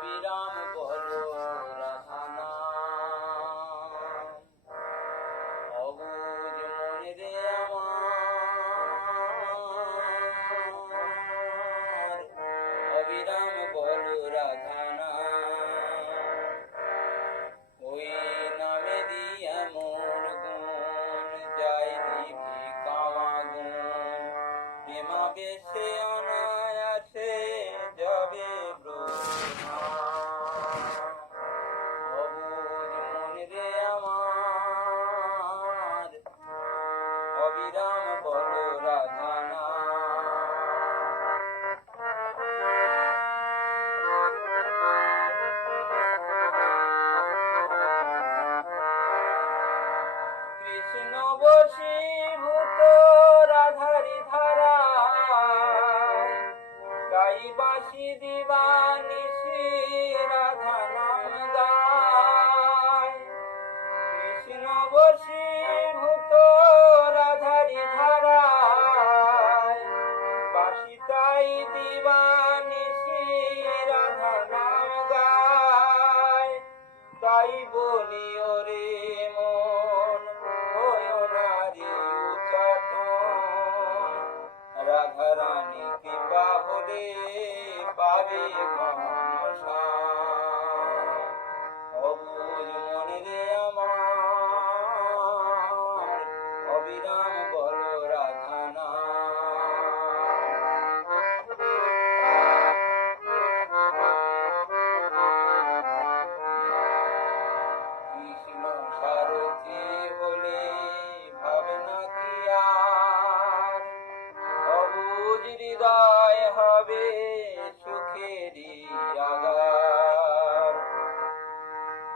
অবিরাম বলো রাধা নাম। অবুঝ মনে রে আমার, অবিরাম বলো রাধা নাম। ওই নামে দিয়া মোর গুণ যায় নিভে কামা গুণ, প্রেমা বেশে অনায়াসে যাবে ব্রহ্মা। অবুঝ মনে রে আমার, অবিরাম বলো রাধা কৃষ্ণ বশীভূত রাধারি ধারায়, গাই বাঁশি দিবানিশি রাধা নাম গায়। কৃষ্ণ বশীভূত রাধারি ধারায়, বাঁশি তাই দিবানিশি রাধা নাম গায়। তাই বলি ওরে মন, হয় নারী উচ্চাটন, রাধা রানী কৃপা হলে পাবে ঘনশ্যাম। অবুঝ মনে রে আমার, অবিরাম বলো রাধা নাম। কৃষ্ণ সারথি হলে ভাবনা কি আর, অবুঝ হৃদয় হবে সুখেরই আগার।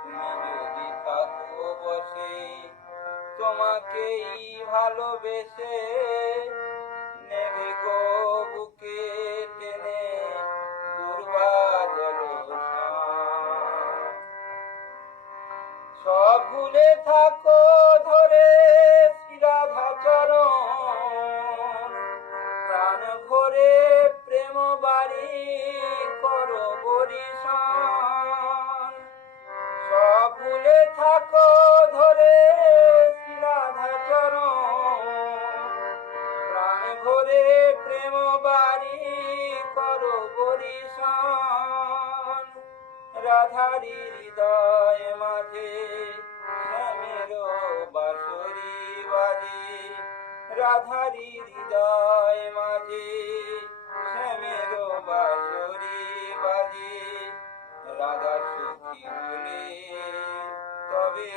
তুমি যদি থাকো বসে তোমাকেই ভালোবেসে, নেবে গো বুকে টেনে দুর্বাদল শ্যাম। সব ভুলে থাকো ধরে শ্রীরাধা চরণ, প্রাণ ভরে প্রেম বাড়ি করো বরিশান। সব ভুলে থাকো ধরে শ্রীরাধা চরণ, প্রাণ ভরে প্রেম বাড়ি করো বরিশান। রাধারি হৃদয় মাঝে শ্যামের বাঁশরি বাজে, রাধারি হৃদয় মাঝে শ্যামের বাঁশরি বাজে। রাধা সুখী হলে তবে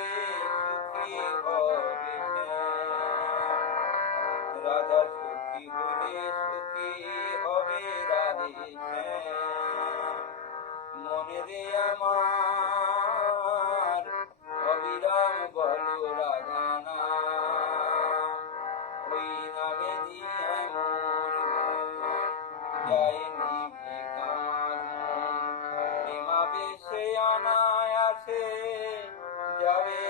সুখী হবে শ্যাম। রাধা সুখী হলে সুখী হবে রাধে শ্যাম। মনে রে আমার, অবিরাম বলো রাধা নাম। ওই নামে দিয়ে মোর গুণ যায় নিভে কামা গুণ, প্রেমা বেশে অনায়াসে যাবে